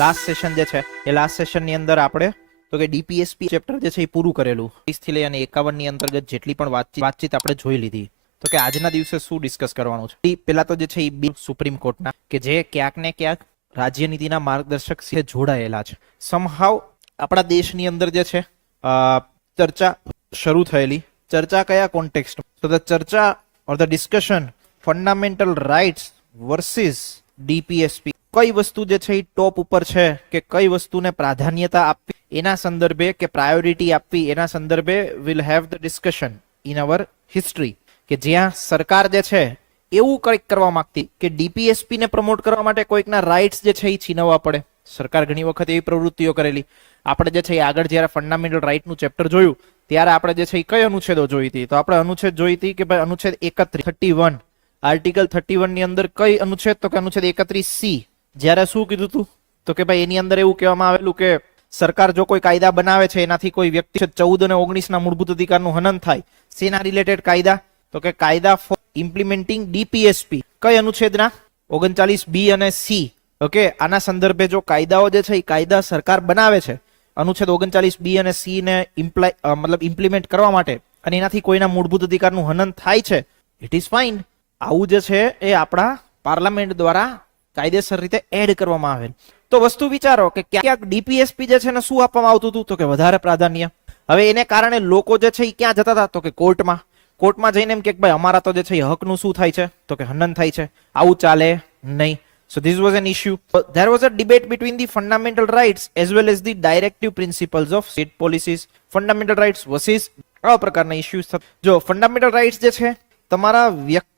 Last session જે છે એ last session ની અંદર આપણે તો કે ડીપીએસપી ચેપ્ટર જે છે એ પૂરું કરેલું 30 થી લઈ અને 51 ની અંતર્ગત જેટલી પણ વાતચીત આપણે જોઈ લીધી. તો કે આજના દિવસે શું ડિસ્કસ કરવાનું છે? પહેલા તો જે છે એ બિલ સુપ્રીમ કોર્ટના કે જે ક્યાંક ને ક્યાંક રાજ્ય નીતિના માર્ગદર્શક સાથે જોડાયેલા છે. સમહાવ આપણા દેશની અંદર જે છે ચર્ચા શરૂ થયેલી. ચર્ચા કયા કોન્ટેક્સ્ટ? તો ધ ચર્ચા or the discussion fundamental rights versus DPSP. કઈ વસ્તુ જે છે એ ટોપ ઉપર છે કે કઈ વસ્તુને પ્રાધાન્યતા આપવી એના સંદર્ભે કે પ્રાયોરિટી આપવી એના સંદર્ભે will have the discussion in our history. કે જ્યાં સરકાર જે છે એવું કંઈક કરવા માંગતી કે ડીપીએસપી ને પ્રમોટ કરવા માટે કોઈકના રાઇટ્સ જે છે એ છીનવવા પડે. સરકાર ઘણી વખત એવી પ્રવૃત્તિઓ કરેલી. આપણે જે છે એ આગળ જયારે ફંડામેન્ટલ રાઇટનું ચેપ્ટર જોયું ત્યારે આપણે જે છે એ કઈ અનુચ્છેદો જોઈ હતી? તો આપણે અનુચ્છેદ જોઈ હતી કે ભાઈ અનુચ્છેદ 31 આર્ટિકલ 31 ની અંદર કઈ અનુચ્છેદ? તો કે અનુચ્છેદ 31C. જ્યારે શું કીધું હતું? તો કે ભાઈ એની અંદર એવું કહેવામાં આવેલું કે સરકાર જો કોઈ કાયદા બનાવે છે એનાથી કોઈ વ્યક્તિ 14 અને 19 ના મૂળભૂત અધિકારનું હનન થાય. શેના રિલેટેડ કાયદા? તો કે કાયદા ફોર ઇમ્પ્લિમેન્ટિંગ ડીપીએસપી. કઈ અનુચ્છેદના? 39B અને C. ઓકે, આના સંદર્ભે જો કાયદાઓ જે છે એ કાયદા સરકાર બનાવે છે અનુચ્છેદ 39B અને C ને ઇમ્પ્લિમેન્ટ કરવા માટે અને એનાથી કોઈના મૂળભૂત અધિકારનું હનન થાય છે, ઇટ ઇઝ ફાઇન. આવું જે છે એ આપણા પાર્લામેન્ટ દ્વારા કાયદેસર રીતે એડ કરવામાં આવેલ. તો વસ્તુ વિચારો કે ક્યાંક ડીપીએસપી જે છે ને શું આપવામાં આવતું હતું? તો કે વધારે પ્રાધાન્ય. હવે એને કારણે લોકો જે છે એ ક્યાં જતા હતા? તો કે કોર્ટમાં જઈને એમ કે ભાઈ અમારા તો જે છે હકનું શું થાય છે? તો કે હનન થાય છે. આવું ચાલે નહીં. So this was an issue. There was a debate between the fundamental rights as well as the directive principles of state policies. Fundamental rights versus આ પ્રકારના ઇશ્યુઝ. જો ફંડામેન્ટલ રાઇટ્સ જે છે તમારા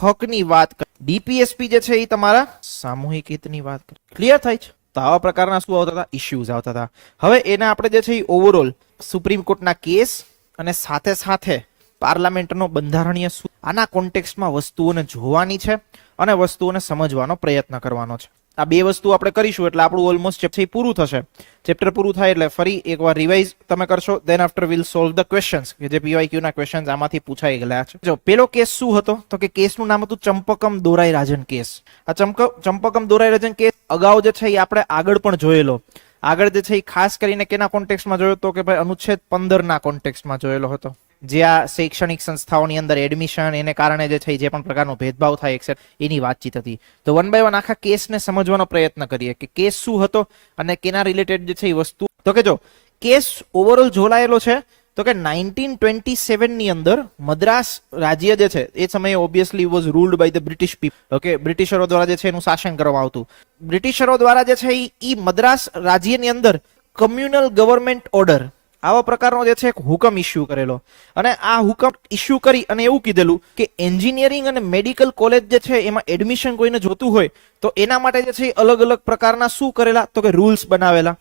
હકની વાત કરે, ડીપીએસપી જે છે એ તમારા સામૂહિક હિતની વાત કરે. ક્લિયર થાય છે? તો આવા પ્રકારના શું આવતા હતા? ઇશ્યુઝ આવતા હતા. હવે એને આપણે જે છે એ ઓવરઓલ સુપ્રીમ કોર્ટના કેસ અને સાથે સાથે પાર્લામેન્ટનો બંધારણીય આના કોન્ટેક્સ્ટમાં વસ્તુઓને જોવાની છે અને વસ્તુઓને સમજવાનો પ્રયત્ન કરવાનો છે. આ બે વસ્તુ આપણે કરીશું એટલે આપણું ઓલમોસ્ટ ચેપ્ટર પૂરું થશે. ચેપ્ટર પૂરું થાય એટલે ફરી એકવાર રિવાઇઝ તમે કરશો. Than after will solve the questions કે જે પીવાયક્યુ ના ક્વેશ્ચન્સ આમાંથી પૂછાઈ ગયેલા છે. જો પેલો કેસ શું હતો? તો કે કેસનું નામ હતું ચંપકમ દોરાઈરાજન કેસ. આ ચંપકમ દોરાઈરાજન કેસ અગાઉ જે છે એ આપણે આગળ પણ જોયેલો. આગળ જે છે એ ખાસ કરીને કેના કોન્ટેક્સ્ટમાં જોયો હતો? કે ભાઈ અનુચ્છેદ 15 ના કોન્ટેક્સ્ટમાં જોયેલો હતો. જે આ શૈક્ષણિક સંસ્થાઓની અંદર એડમિશન એને કારણે જે છે જે પણ પ્રકારનો ભેદભાવ થાય એક્સેપ્ટ એની વાતચીત હતી. તો વન બાય વન આખા કેસને સમજવાનો પ્રયત્ન કરીએ કે કેસ શું હતો અને કેના રિલેટેડ જે છે એ વસ્તુ. તો કે જો કેસ ઓવરઓલ જોડાયેલો છે તો કે 1927 ની અંદર મદ્રાસ રાજ્ય જે છે એ સમયે obviously was ruled by the British people. Okay, બ્રિટિશરો દ્વારા જે છે એનું શાસન કરવામાં આવતું. બ્રિટિશરો દ્વારા જે છે એ મદ્રાસ રાજ્યની અંદર કમ્યુનલ ગવર્મેન્ટ ઓર્ડર આવા પ્રકારનો જે છે એક હુકમ ઇસ્યુ કરેલો. અને આ હુકમ ઇસ્યુ કરી અને એવું કીધેલું કે એન્જિનિયરિંગ અને મેડિકલ કોલેજ જે છે એમાં એડમિશન કોઈને જોતું હોય તો એના માટે જે છે અલગ અલગ પ્રકારના શું કરેલા? તો કે રૂલ્સ બનાવેલા.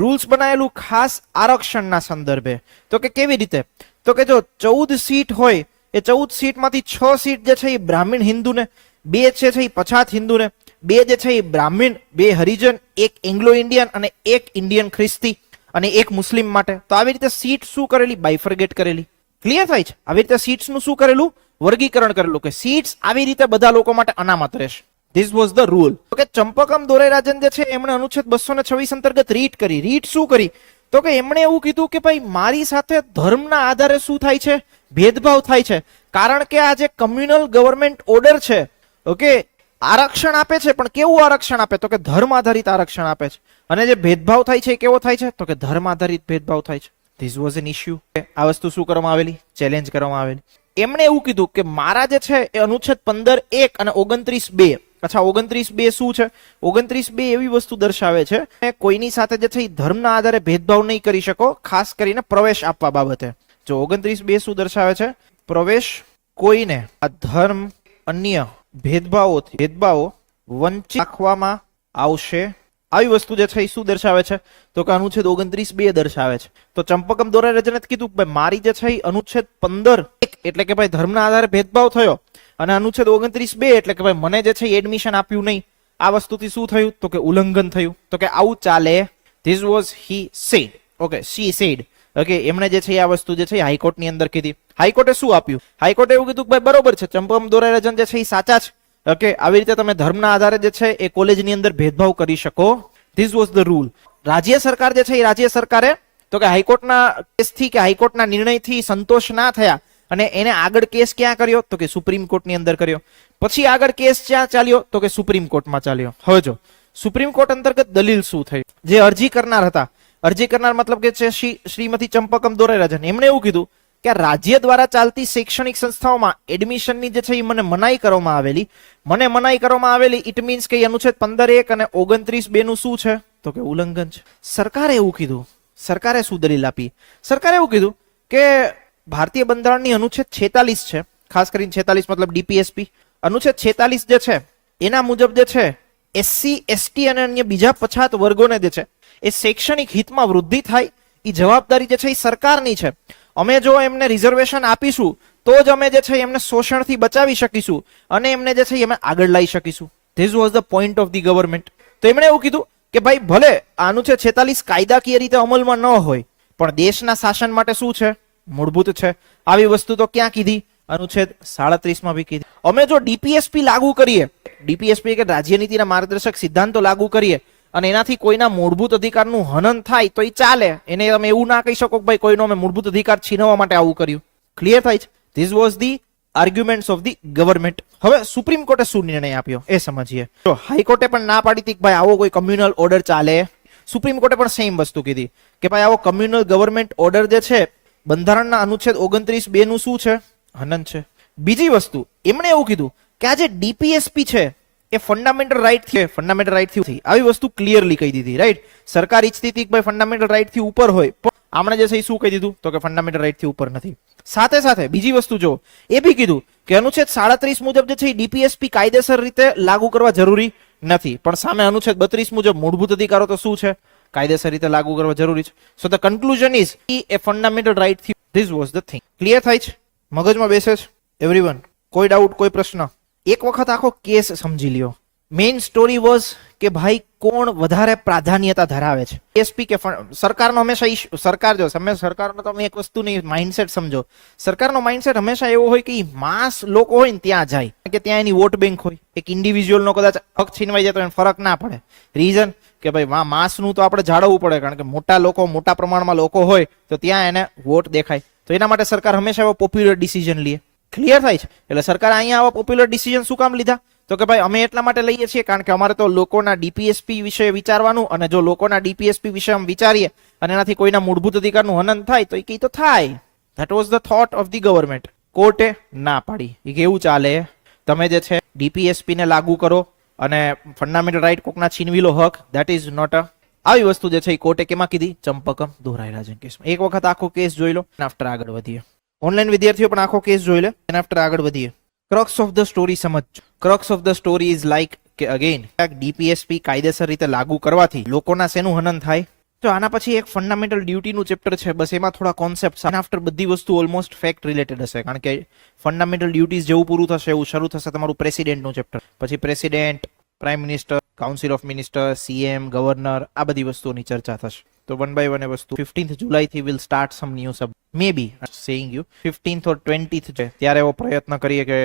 રૂલ્સ બનાવેલું ખાસ આરક્ષણના સંદર્ભે. તો કે કેવી રીતે? તો કે જો 14 સીટ હોય એ 14 સીટમાંથી 6 સીટ જે છે એ બ્રાહ્મણ હિન્દુને, 2 છે એ પછાત હિન્દુને, 2 જે છે એ બ્રાહ્મણ, 2 હરિજન, 1 એંગ્લો ઇન્ડિયન અને 1 ઇન્ડિયન ખ્રિસ્તી અને 1 મુસ્લિમ માટે. તો આવી રીતે સીટ શું કરેલી? બાયફર્ગેટ કરેલી. ક્લિયર થાય છે? આવી રીતે સીટ્સનું શું કરેલું? વર્ગીકરણ કરેલું કે સીટ્સ આવી રીતે બધા લોકો માટે અનામત રહેશે. This was the rule. તો કે ચંપકમ દોરાઈરાજન જે છે એમણે અનુચ્છેદ 226 અંતર્ગત રીટ કરી. રીટ શું કરી? તો કે એમણે એવું કીધું કે ભાઈ મારી સાથે ધર્મના આધારે શું થાય છે? ભેદભાવ થાય છે. કારણ કે આ જે કમ્યુનલ ગવર્મેન્ટ ઓર્ડર છે, ઓકે, આરક્ષણ આપે છે પણ કેવું આરક્ષણ આપે? તો કે ધર્મ આધારિત આરક્ષણ આપે છે. અને જે ભેદભાવ થાય છે કેવો થાય છે? તો કે ધર્મ આધારિત ભેદભાવ થાય છે. This was an issue. આ વસ્તુ શું કરવામાં આવેલી? ચેલેન્જ કરવામાં આવેલી. એમણે એવું કીધું કે મારા જે છે એ અનુચ્છેદ 15(1) અને 29(2). અચ્છા, 29(2) શું છે? 29(2) એવી વસ્તુ દર્શાવે છે કે કોઈની સાથે જે છે એ ધર્મના આધારે ભેદભાવ નહીં કરી શકો, ખાસ કરીને પ્રવેશ આપવા બાબતે. જો 29(2) શું દર્શાવે છે? પ્રવેશ કોઈને આ ધર્મ અન્ય ભેદભાવો વંચિત રાખવામાં આવશે. આવી વસ્તુ જે છે એ શું દર્શાવે છે? તો કે અનુચ્છેદ 29(2) દર્શાવે છે. તો ચંપકમ દોરાઈરાજને કીધું ભાઈ મારી જે છે અનુચ્છેદ 15(1) એટલે કે ભાઈ ધર્મના આધારે ભેદભાવ થયો અને અનુચ્છેદ 29(2) એટલે કે ભાઈ મને જે છે એડમિશન આપ્યું નહીં. આ વસ્તુથી શું થયું? તો કે ઉલ્લંઘન થયું. તો કે આવું ચાલે. This was he said. Okay, she said. Okay, એમણે જે છે આ વસ્તુ જે છે હાઈકોર્ટની અંદર કીધી. હાઈકોર્ટે શું આપ્યું? હાઈકોર્ટે એવું કીધું કે ભાઈ બરોબર છે, ચંપકમ દોરાઈરાજન જે છે એ સાચા છે. ઓકે, આવી રીતે તમે ધર્મના આધારે જે છે એ કોલેજની અંદર ભેદભાવ કરી શકો. This was the rule. રાજ્ય સરકાર જે છે એ રાજ્ય સરકારે તો કે હાઈકોર્ટના કેસથી કે હાઈકોર્ટના નિર્ણયથી સંતોષ ના થયા અને એને આગળ કેસ ક્યાં કર્યો તો કે સુપ્રીમ કોર્ટની અંદર કર્યો. પછી આગળ કેસ ક્યાં ચાલ્યો તો કે સુપ્રીમ કોર્ટમાં ચાલ્યો. હવે જો સુપ્રીમ કોર્ટ અંતર્ગત દલીલ શું થઈ, જે અરજી કરનાર હતા, અરજી કરનાર મતલબ કે છે શ્રીમતી ચંપકમ દોરાઈરાજન, એમણે એવું કીધું કે રાજ્ય દ્વારા ચાલતી શૈક્ષણિક સંસ્થાઓમાં એડમિશનની જે છે એ મને મનાઈ કરવામાં આવેલી, ઇટ મીન્સ કે અનુચ્છેદ 15(1) અને 29(2) નું શું છે તો કે ઉલ્લંઘન છે. સરકારે એવું કીધું. સરકારે શું દલીલ આપી? સરકારે એવું કીધું કે ભારતીય બંધારણની અનુચ્છેદ 46 છે, ખાસ કરીને 46 મતલબ ડીપીએસપી, અનુચ્છેદ 46 જે છે એના મુજબ જે છે એસસી એસટી અને અન્ય બીજા પછાત વર્ગોને જે છે એ શૈક્ષણિક હિતમાં વૃદ્ધિ થાય એ જવાબદારી જે છે એ સરકારની છે. અમે જો એમને રિઝર્વેશન આપીશું તો જ અમે જે છે એમને શોષણથી બચાવી શકીશું અને એમને જે છે અમે આગળ લાવી શકીશું. This was the point of the government. તો એમણે એવું કીધું કે ભાઈ ભલે અનુચ્છેદ 46 કાયદાકીય રીતે અમલમાં ન હોય પણ દેશના શાસન માટે શું છે, મૂળભૂત છે. આવી વસ્તુ તો ક્યાં કીધી? અનુચ્છેદ 37 માં બી કીધી. અમે જો ડીપીએસપી લાગુ કરીએ, ડીપીએસપી કે રાજ્ય નીતિના માર્ગદર્શક સિદ્ધાંતો લાગુ કરીએ અને એનાથી કોઈના મૂળભૂત અધિકારનું હનન થાય તો એ ચાલે. એને તમે એવું ના કહી શકો કે ભાઈ કોઈનો અમે મૂળભૂત અધિકાર છીનવવા માટે આવું કર્યું. ક્લિયર થાય છે? This was the arguments of the government. હવે સુપ્રીમ કોર્ટે શું નિર્ણય આપ્યો એ સમજીએ. તો હાઈકોર્ટે પણ ના પાડી હતી કે ભાઈ આવો કોઈ કમ્યુનલ ઓર્ડર ચાલે. સુપ્રીમ કોર્ટે પણ સેમ વસ્તુ કીધી કે ભાઈ આવો કમ્યુનલ ગવર્મેન્ટ ઓર્ડર જે છે બંધારણના અનુચ્છેદ 29(2) નું શું છે, હનન છે. બીજી વસ્તુ એમણે એવું કીધું કે આ જે ડીપીએસપી છે એ ફંડામેન્ટલ રાઈટ થી આવી વસ્તુ ક્લિયરલી કહી દીધી. રાઈટ, સરકાર ઈચ્છતી હતી કે ભાઈ ફંડામેન્ટલ રાઈટ થી ઉપર હોય, પણ આમણે જે છે શું કહી દીધું તો કે ફંડામેન્ટલ રાઈટ થી ઉપર નથી. સાથે સાથે બીજી વસ્તુ જો એ બી કીધું કે અનુચ્છેદ 37 મુજબ જે છે ડીપીએસપી કાયદેસર રીતે લાગુ કરવા જરૂરી નથી, પણ સામે અનુચ્છેદ 32 મુજબ મૂળભૂત અધિકારો તો શું છે, કાયદેસર રીતે લાગુ કરવા જરૂરી છે. So the conclusion is a fundamental right થી. This was the thing. Clear થાય છે? મગજમાં બેસે છે એવરીવન? કોઈ ડાઉટ, કોઈ પ્રશ્ન? એક વખત આખો કેસ સમજી લ્યો. મેઇન સ્ટોરી વોઝ કે ભાઈ કોણ વધારે પ્રાધાન્યતા ધરાવે છે, એસપી કે સરકારનો? હંમેશા સરકાર જો સરકારનો તમે એક વસ્તુની માઇન્ડસેટ સમજો. સરકારનો માઇન્ડસેટ હંમેશા એવો હોય કે માસ લોકો હોય ને ત્યાં જાય, કે ત્યાં એની વોટ બેંક હોય. એક ઇન્ડિવિજ્યુઅલનો કદાચ હક છીનવાઈ જાય તો એને ફરક ના પડે. રીઝન કે ભાઈ માસનું તો આપણે જાળવવું પડે, કારણ કે મોટા પ્રમાણમાં લોકો હોય તો ત્યાં એને વોટ દેખાય. તો એના માટે સરકાર હંમેશા એવો પોપ્યુલર ડિસિઝન લે. ક્લિયર થાય છે? એટલે સરકારે અહીંયા આવા પોપ્યુલર ડિસિઝન શું કામ લીધા તો કે ભાઈ અમે એટલા માટે લઈએ છીએ કારણ કે અમારે તો લોકોના ડીપીએસપી વિશે વિચારવાનું, અને જો લોકોના ડીપીએસપી વિશે અમે વિચારીએ અને એનાથી કોઈના મૂળભૂત અધિકારનું હનન થાય તો એ કઈ તો થાય. That was the thought of the government. કોર્ટે ના પાડી. એ કેવું ચાલે? તમે જે છે ડીપીએસપી ને લાગુ કરો અને ફંડામેન્ટલ રાઈટ કોકના છીનવી લો હક, ધેટ ઇઝ નોટ અ. આવી વસ્તુ જે છે એ કોર્ટે કેમાં કીધી? ચંપકમ દોરાઈરાજન કેસમાં. એક વખત આખો કેસ જોઈ લો, આફ્ટર આગળ વધીએ. ઓનલાઈન વિદ્યાર્થીઓ પણ આખો કેસ જોઈ લે, એના આફ્ટર આગળ વધીએ. ક્રક્સ ઓફ ધ સ્ટોરી સમજ. Crux of the story is like કે અગેન ડીપીએસપી કાયદેસર રીતે લાગુ કરવાથી લોકોના શેનું હનન થાય. તો આના પછી એક ફંડામેન્ટલ ડ્યુટીનું ચેપ્ટર છે, બસ એમાં થોડા કોન્સેપ્ટ. આફ્ટર બધી વસ્તુ ઓલમોસ્ટ ફેક્ટ રિલેટેડ હશે, કારણ કે ફંડામેન્ટલ ડ્યુટીઝ જેવું પૂરું થશે એવું શરૂ થશે તમારું પ્રેસિડેન્ટનું ચેપ્ટર. પછી president, prime minister, council of minister, CM, governor, આ બધી વસ્તુઓની ચર્ચા થશે. તો વન બાય વન એ વસ્તુ 15th જુલાઈથી will start some new sub, may be saying you 15th or 20th છે ત્યારે એવો પ્રયત્ન કરીએ કે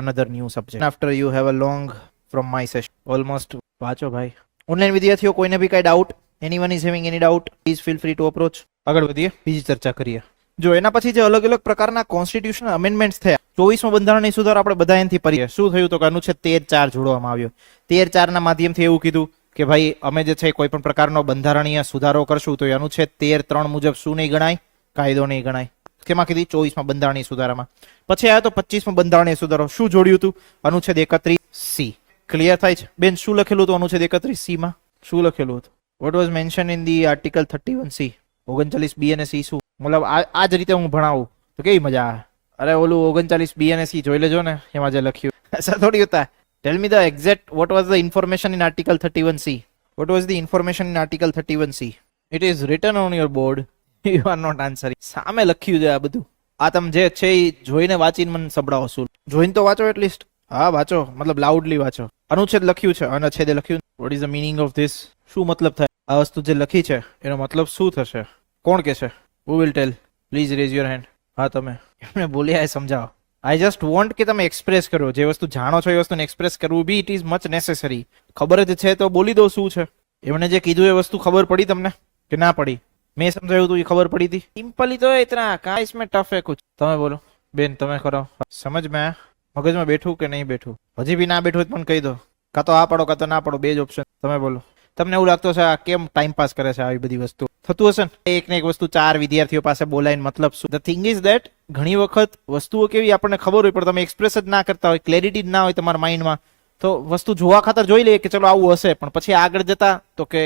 another new subject after you have a long from my session. Almost વાંચો ભાઈ. ઓનલાઈન વિદ્યાર્થીઓ કોઈને બી કઈ doubt? Anyone is having any doubt? Please feel free to approach. આગળ વધીએ, બીજી ચર્ચા કરીએ. જો એના પછી જે અલગ અલગ પ્રકારના કોન્સ્ટિટ્યુશનલ અમેન્ડમેન્ટ્સ થયા, 24મો બંધારણની સુધારો આપણે બધા એનાથી પરીએ. શું થયું તો કે અનુચ્છેદ 13(4) જોડવામાં આવ્યો. 13(4) ના માધ્યમથી એવું કીધું કે ભાઈ અમે જે છે કોઈ પણ પ્રકારનો બંધારણીય સુધારો કરશું તો એ અનુચ્છેદ 13(3) મુજબ શું નહીં ગણાય? કાયદો નહીં ગણાય. કેમાં કીધી? 24મા બંધારણીય સુધારામાં. પછી આવ્યો તો 25મો બંધારણીય સુધારો. શું જોડ્યું હતું? અનુચ્છેદ 31C. ક્લિયર થાય છે બેન? શું લખેલું હતું અનુચ્છેદ 31C માં? શું લખેલું હતું? What was mention in the article 31C? 39B અને C શું? મતલબ આ જ રીતે હું ભણાવું તો કેવી મજા આવે. અરે ઓલું 39B અને C જોઈ લેજો ને, એમાં જે લખ્યું. ऐसा थोड़ी होता है. Tell me the exact what was the information in Article 31C. What was the information in Article 31C? It is written on your board. You are not answering. સામે લખ્યું છે આ બધું. આ તમે જે છે એ જોઈને વાંચીને મને સંભળાવો. શું જોઈને તો વાંચો એટલીસ્ટ. હા વાંચો, મતલબ લાઉડલી વાંચો. અનુચ્છેદ લખ્યું છે, અનુચ્છેદે લખ્યું. What is the meaning of this? શું મતલબ થાય? આ વસ્તુ જે લખી છે એનો મતલબ શું થશે? કોણ કે છે? Who will tell? Please raise your hand. હા તમે. એમને બોલ્યા એ સમજાવો. આઈ જસ્ટ વોન્ટ કે તમે એક્સપ્રેસ કરો. જે વસ્તુ જાણો છો એ વસ્તુને એક્સપ્રેસ કરવું B it is much necessary. ખબર જ છે તો બોલી દો શું છે. એમણે જે કીધું એ વસ્તુ ખબર પડી તમને કે ના પડી? મેં સમજાવ્યું તું એ ખબર પડી હતી? સિમ્પલી તો इतना कहाँ इसमें टफ है कुछ? તમે બોલો બેન, તમે કરો સમજ में મગજમાં બેઠું કે નહીં બેઠું? હજી બી ના બેઠું હોય તો પણ કહી દો, કાં તો આ પાડો કાં તો ના પાડો, બે જ ઓપ્શન. તમે બોલો. તમને એવું લાગતું હશે આ કેમ ટાઈમ પાસ કરે છે આવી બધી વસ્તુ? થતું હશે ને એક ને એક વસ્તુ 4 વિદ્યાર્થીઓ પાસે બોલાઈને મતલબ શું? ધ થિંગ ઇઝ ધેટ ઘણી વખત વસ્તુઓ કેવી આપણને ખબર હોય પણ તમે એક્સપ્રેસ જ ના કરતા હોય, ક્લેરિટી જ ના હોય તમારા માઇન્ડમાં, તો વસ્તુ જોવા ખાતર જોઈ લઈએ કે ચલો આવું હશે, પણ પછી આગળ જતા તો કે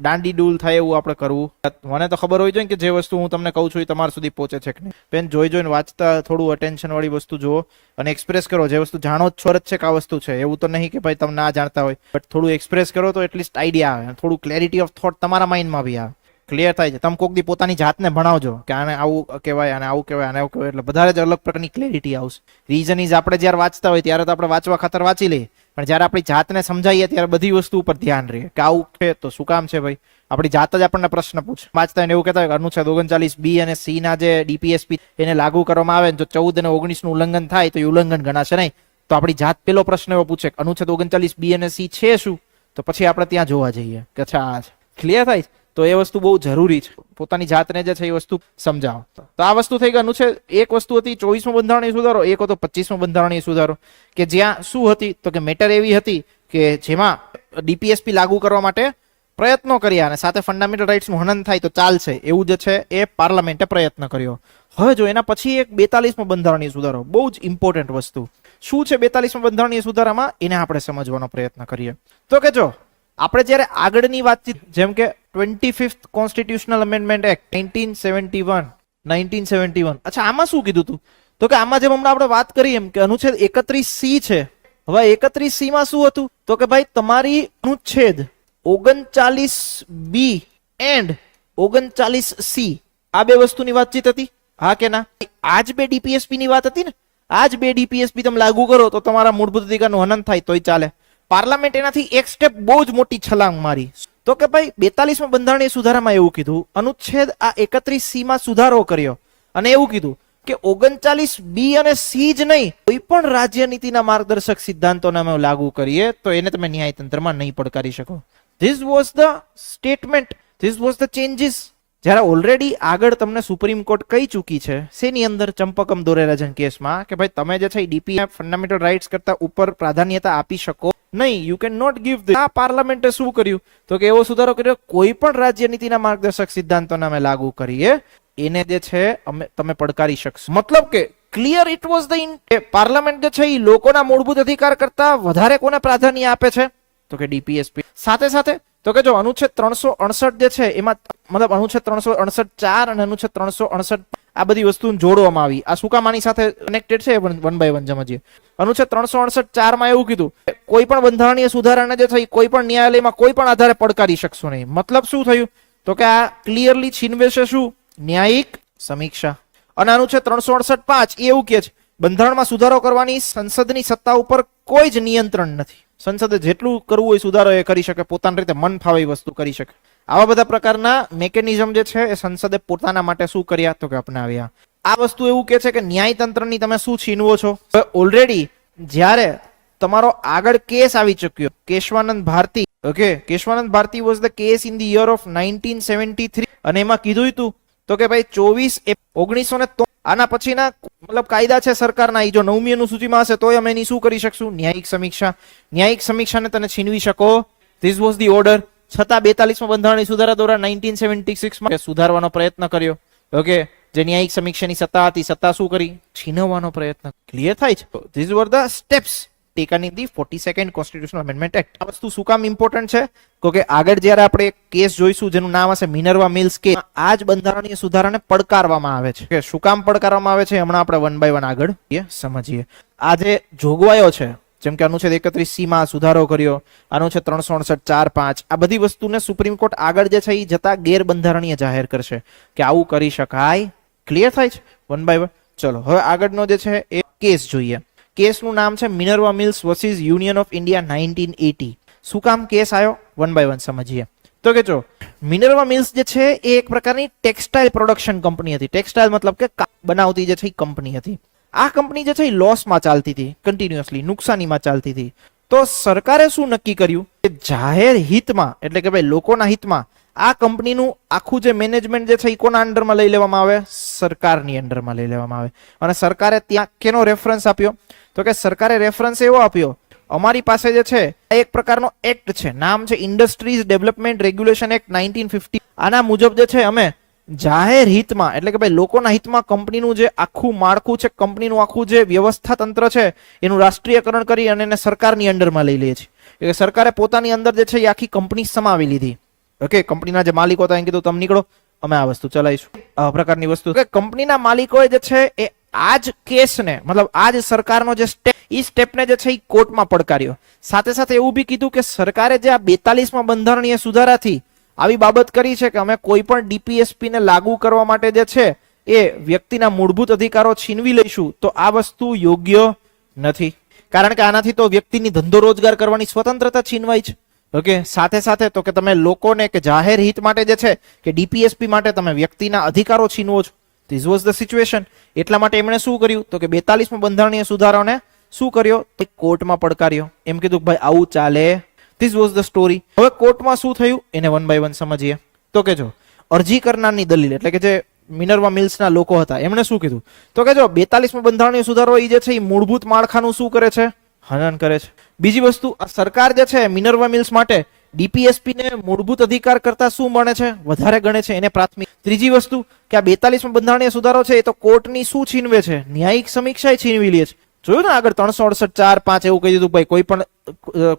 દાંડી ડૂલ થાય એવું આપણે કરવું. મને તો ખબર હોય જોઈએ કે જે વસ્તુ હું તમને કહું છું એ તમારા સુધી પહોંચે છે કે નહીં. પેન જોઈને વાંચતા થોડું અટેન્શન વાળી વસ્તુ જુઓ અને એક્સપ્રેસ કરો. જે વસ્તુ જાણો જ છો જ છે કે આ વસ્તુ છે, એવું તો નહીં કે ભાઈ તમે ના જાણતા હોય, બટ થોડું એક્સપ્રેસ કરો તો એટલીસ્ટ આઈડિયા આવે, થોડું ક્લેરિટી ઓફ થોટ તમારા માઇન્ડમાં બી આવે, ક્લિયર થાય છે. તમે કોક દી પોતાની જાતને ભણાવજો કે આને આવું કહેવાય, આને આવું કહેવાય, આને આવું કહેવાય, એટલે વધારે જ અલગ પ્રકારની ક્લેરિટી આવશે. રીઝન ઇઝ આપણે જ્યારે વાંચતા હોય ત્યારે તો આપણે વાંચવા ખાતર વાંચી લઈએ, પણ જ્યારે આપણી જાતને સમજાવીએ ત્યારે બધી વસ્તુ ઉપર ધ્યાન રહે કે આવું છે તો શું કામ છે ભાઈ. આપણી જાત જ આપણને પ્રશ્ન પૂછે. વાંચતા હોય એવું કહેતા હોય અનુચ્છેદ 39B અને C ના જે ડીપીએસપી એને લાગુ કરવામાં આવે જો 14 અને 19 નું ઉલ્લંઘન થાય તો એ ઉલ્લંઘન ગણાશે નહીં. તો આપણી જાત પેલો પ્રશ્ન એવો પૂછે અનુચ્છેદ 39B અને C છે શું? તો પછી આપણે ત્યાં જોવા જઈએ કે અચ્છા આ છે. ક્લિયર થાય? તો એ વસ્તુ બહુ જરૂરી છે, પોતાની જાતને જે છે એ વસ્તુ સમજાવો. તો આ વસ્તુ થઈ ગઈ છે. એક વસ્તુ હતી 24મો બંધારણીય સુધારો, એક હતો 25મો બંધારણીય સુધારો, કે જ્યાં શું હતી તો કે મેટર એવી હતી કે જેમાં ડીપીએસપી લાગુ કરવા માટે પ્રયત્નો કર્યા અને સાથે ફંડામેન્ટલ રાઇટ્સનું હનન થાય તો ચાલશે એવું જે છે એ પાર્લામેન્ટે પ્રયત્ન કર્યો. હવે જો એના પછી એક 42મો બંધારણીય સુધારો, બહુ જ ઇમ્પોર્ટન્ટ વસ્તુ શું છે 42મો બંધારણીય સુધારામાં, એને આપણે સમજવાનો પ્રયત્ન કરીએ. તો કે જો આપણે જ્યારે આગળની વાતચીત જેમ કે 25th કોન્સ્ટિટ્યુશનલ અમેન્ડમેન્ટ એક્ટ 1971, અચ્છા આમાં શું કીધું હતું તો કે આમાં જેમ હમણાં આપણે વાત કરી એમ કે અનુચ્છેદ 31C છે. હવે 31C માં શું હતું તો કે ભાઈ તમારી અનુચ્છેદ 39B એન્ડ 39C આ બે વસ્તુની વાતચીત હતી, હા કે ના? આજ બે ડીપીએસપી ની વાત હતી ને, આજ બે ડીપીએસપી તમે લાગુ કરો તો તમારા મૂળભૂત અધિકારનું હનન થાય તોય ચાલે. પાર્લામેન્ટ એનાથી એક સ્ટેપ બહુ જ મોટી છલાંગ મારી. તો કે ભાઈ 42મા બંધારણીય સુધારામાં એવું કીધું, અનુચ્છેદ આ 31C માં સુધારો કર્યો અને એવું કીધું કે 39B અને C જ નહીં કોઈ પણ રાજ્ય નીતિના માર્ગદર્શક સિદ્ધાંતોને અમે લાગુ કરીએ તો એને તમે ન્યાયતંત્રમાં નહીં પડકારી શકો. This was the statement, this was the changes. જ્યારે ઓલરેડી આગળ તમને સુપ્રીમ કોર્ટ કહી ચૂકી છે શેની અંદર, ચંપકમ દોરેરાજન કેસમાં, કે ભાઈ તમે જે છે ડીપીએફ ફંડામેન્ટલ રાઇટ્સ કરતા ઉપર પ્રાધાન્યતા આપી શકો નહીં, you can not give this. આ પાર્લામેન્ટે શું કર્યું તો કે એવો સુધારો કર્યો કોઈ પણ રાજ્ય નીતિના માર્ગદર્શક સિદ્ધાંતોને અમે લાગુ કરીએ એને જે છે તમે પડકારી શકશો. મતલબ કે clear it was the parliament જે છે એ લોકોના મૂળભૂત અધિકાર કરતા વધારે કોને પ્રાધાન્ય આપે છે તો કે ડીપીએસપી. સાથે સાથે તો કે જો અનુચ્છેદ 368 જે છે એમાં મતલબ અનુચ્છેદ 368(4) અને અનુચ્છેદ 368 આ બધી વસ્તુ જોડવામાં આવી. આ શું કામ આની સાથે કનેક્ટેડ છે વન બાય વન સમજીએ. અનુચ્છેદ 368(4) માં એવું કીધું કોઈ પણ બંધારણીય સુધારાને જે થઈ કોઈ પણ ન્યાયાલયમાં કોઈ પણ આધારે પડકારી શકશો નહીં. મતલબ શું થયું તો કે આ ક્લિયરલી છીનવે છે શું? ન્યાયિક સમીક્ષા. અને અનુચ્છેદ 368(5) એવું કહે છે બંધારણમાં સુધારો કરવાની સંસદની સત્તા ઉપર કોઈ જ નિયંત્રણ નથી. સંસદે જેટલું કરવું હોય સુધારો એ કરી શકે, પોતાની રીતે મન ફાવે વસ્તુ કરી શકે. આવા બધા પ્રકારના મેકેનિઝમ જે છે એ સંસદે પોતાના માટે શું કર્યા તો કે અપનાવ્યા. આ વસ્તુ એવું કે છે કે ન્યાયતંત્રની તમે શું છીનવો છો. ઓલરેડી જ્યારે તમારો આગળ કેસ આવી ચુક્યો Keshavananda Bharati, okay, Keshavananda Bharati was the case in the year of 1973 અને એમાં કીધું હતું તો કે ભાઈ 24/1903 આના પછીના મતલબ કાયદા છે સરકારના, એ જો 9મી અનુસૂચિમાં હશે તોય અમે એની શું કરી શકશું? ન્યાયિક સમીક્ષા. ન્યાયિક સમીક્ષાને તમે છીનવી શકો. This was the order. છતાં 42મા બંધારણીય સુધારા દ્વારા 1976 માં સુધારવાનો પ્રયત્ન કર્યો. ઓકે, જે ન્યાયિક સમીક્ષાની સત્તા હતી, સત્તા શું કરી? છીનવવાનો પ્રયત્ન. ક્લિયર થાય છે? This were the steps taken in the 42nd Constitutional Amendment Act. આ વસ્તુ શું કામ ઇમ્પોર્ટન્ટ છે તો કે આગળ જ્યારે આપણે કેસ જોઈશું જેનું નામ હશે મિનર્વા મિલ્સ કેસ, આ જ બંધારણીય સુધારાને પડકારવામાં આવે છે. કે શું કામ પડકારવામાં આવે છે હમણાં આપણે વન બાય વન આગળ સમજીએ. આ જે જોગવાઈઓ છે જેમ કે અનુચ્છેદ 31C માં સુધારો કર્યો, અનુચ્છેદ 368(4)(5) આ બધી વસ્તુને સુપ્રીમ કોર્ટ આગળ જે છે એ જતા ગેરબંધારણીય જાહેર કરશે કે આવું કરી શકાય. ક્લિયર થાય છે વન બાય વન? ચલો હવે આગળનો જે છે એ કેસ જોઈએ. કેસનું નામ છે Minerva Mills versus Union of India 1980. શું કામ કેસ આવ્યો? વન બાય વન સમજીએ. તો કે જો મિનર્વા મિલ્સ જે છે એ એક પ્રકારની ટેક્સટાઇલ પ્રોડક્શન કંપની હતી. ટેક્સટાઇલ મતલબ કે બનાવતી જે છે એ કંપની હતી. આ કંપની જે છે એ લોસમાં ચાલતી હતી, કન્ટિન્યુઅસલી નુકસાનીમાં ચાલતી હતી. તો સરકારે શું નક્કી કર્યું કે જાહેર હિતમાં એટલે કે ભાઈ લોકોના હિતમાં આ કંપનીનું આખું જે મેનેજમેન્ટ જે છે એ કોના અંડરમાં લઈ લેવામાં આવે? સરકારની અંડરમાં લઈ લેવામાં આવે. અને સરકારે ત્યાં કેનો રેફરન્સ આપ્યો? તો કે સરકારે રેફરન્સ એવો આપ્યો, અમારી પાસે જે છે એક પ્રકારનો એક્ટ છે, નામ છે ઇન્ડસ્ટ્રીઝ ડેવલપમેન્ટ રેગ્યુલેશન એક્ટ 1950. આના મુજબ જે છે અમે જાહેર હિતમાં એટલે કે ભાઈ લોકોના હિતમાં કંપનીનું જે આખું માળખું છે, કંપનીનું આખું જે વ્યવસ્થા તંત્ર છે એનું રાષ્ટ્રીયકરણ કરી અને એને સરકારની અંડરમાં લઈ લઈએ છીએ. એટલે સરકારે પોતાની અંદર જે છે એ આખી કંપની સમાવી લીધી. ઓકે, કંપનીના જે માલિકો હતા એને કીધું તમે નીકળો, અમે આ વસ્તુ ચલાવીશું. આ પ્રકારની વસ્તુ કે કંપનીના માલિકોએ જે છે એ આ જ કેસને મતલબ આ જ સરકારનો જે સ્ટેપ એ સ્ટેપને જે છે એ કોર્ટમાં પડકાર્યો. સાથે સાથે એવું બી કીધું કે સરકારે જે આ 42માં બંધારણીય સુધારાથી આવી બાબત કરી છે કે અમે કોઈ પણ ડીપીએસપી ને લાગુ કરવા માટે જે છે એ વ્યક્તિના મૂળભૂત અધિકારો છીનવી લઈશું તો આ વસ્તુ યોગ્ય નથી. કારણ કે આનાથી તો વ્યક્તિની ધંધો રોજગાર કરવાની સ્વતંત્રતા છીનવાય છે. ઓકે, સાથે સાથે તો કે તમે લોકોને કે જાહેર હિત માટે જે છે કે ડીપીએસપી માટે તમે વ્યક્તિના અધિકારો છીનવો છો. This was the situation. એટલા માટે એમણે શું કર્યું તો કે 42માં બંધારણીય સુધારાને શું કર્યો? તે કોર્ટમાં પડકાર્યો. એમ કીધું ભાઈ આવું ચાલે. This was the story. હવે કોર્ટમાં શું થયું એને વન બાય વન સમજીએ. તો કે જો અરજી કરનારની દલીલ એટલે કે જે મિનર્વા મિલ્સના લોકો હતા એમણે શું કીધું તો કે જો 42માં બંધારણીય સુધારો એ જે છે એ મૂળભૂત માળખાનું શું કરે છે? હનન કરે છે. બીજી વસ્તુ, આ સરકાર જે છે મિનર્વા મિલ્સ માટે ડીપીએસપી ને મૂળભૂત અધિકાર કરતા શું ગણે છે? વધારે ગણે છે, એને પ્રાથમિક. ત્રીજી વસ્તુ કે આ 42માં બંધારણીય સુધારો છે એ તો કોર્ટની શું છીનવે છે? ન્યાયિક સમીક્ષા છીનવી લે છે. જોયું ને આગળ 368(4)(5) એવું કહી દીધું ભાઈ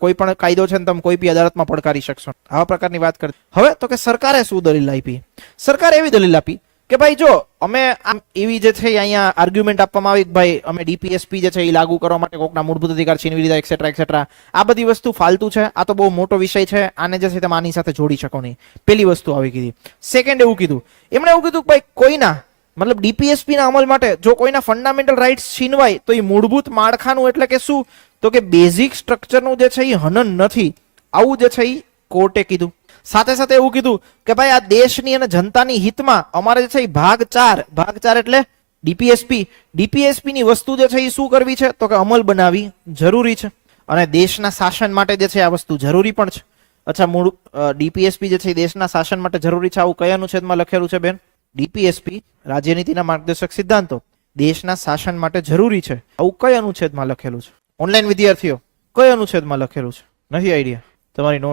કોઈ પણ કાયદો છે ને તમે કોઈ બી અદાલતમાં પડકારી શકશો. આવા પ્રકારની વાત કરી. હવે તો કે સરકારે શું દલીલ આપી? સરકારે એવી દલીલ આપી કે ભાઈ જો અમે આમ એવી જે છે અહીંયા આર્ગ્યુમેન્ટ આપવામાં આવી કે ભાઈ અમે ડીપીએસપી જે છે એ લાગુ કરવા માટે કોકના મૂળભૂત અધિકાર છીનવી લીધા એક્સેટ્રા એક્સેટ્રા. આ બધી વસ્તુ ફાલતુ છે. આ તો બહુ મોટો વિષય છે. આને જે છે તમે આની સાથે જોડી શકો નહીં. પેલી વસ્તુ આવી કીધી. સેકન્ડ એવું કીધું, એમણે એવું કીધું કે ભાઈ કોઈના મતલબ ડીપીએસપી ના અમલ માટે જો કોઈના ફંડામેન્ટલ રાઇટ્સ છીનવાય તો એ મૂળભૂત માળખાનું એટલે કે શું તો કે બેઝિક સ્ટ્રક્ચરનું જે છે એ હનન નથી. આવું જે છે એ કોર્ટે કીધું. સાથે સાથે એવું કીધું કે ભાઈ આ દેશની અને જનતાની હિતમાં અમારે જે છે ભાગ 4 એટલે ડીપીએસપી ની વસ્તુ જે છે એ શું કરવી છે તો કે અમલ બનાવી જરૂરી છે અને દેશના શાસન માટે જે છે આ વસ્તુ જરૂરી પણ છે. અચ્છા, મૂળ ડીપીએસપી જે છે દેશના શાસન માટે જરૂરી છે. આવું કયા અનુચ્છેદમાં લખેલું છે બેન? ડીપીએસપી રાજ્યનીતિના માર્ગદર્શક સિદ્ધાંતો દેશના શાસન માટે જરૂરી છે. આવું કયા અનુચ્છેદમાં લખેલું છે? ઓનલાઈન વિદ્યાર્થીઓ કયા અનુચ્છેદમાં લખેલું છે? નથી આઈડિયા? તમારી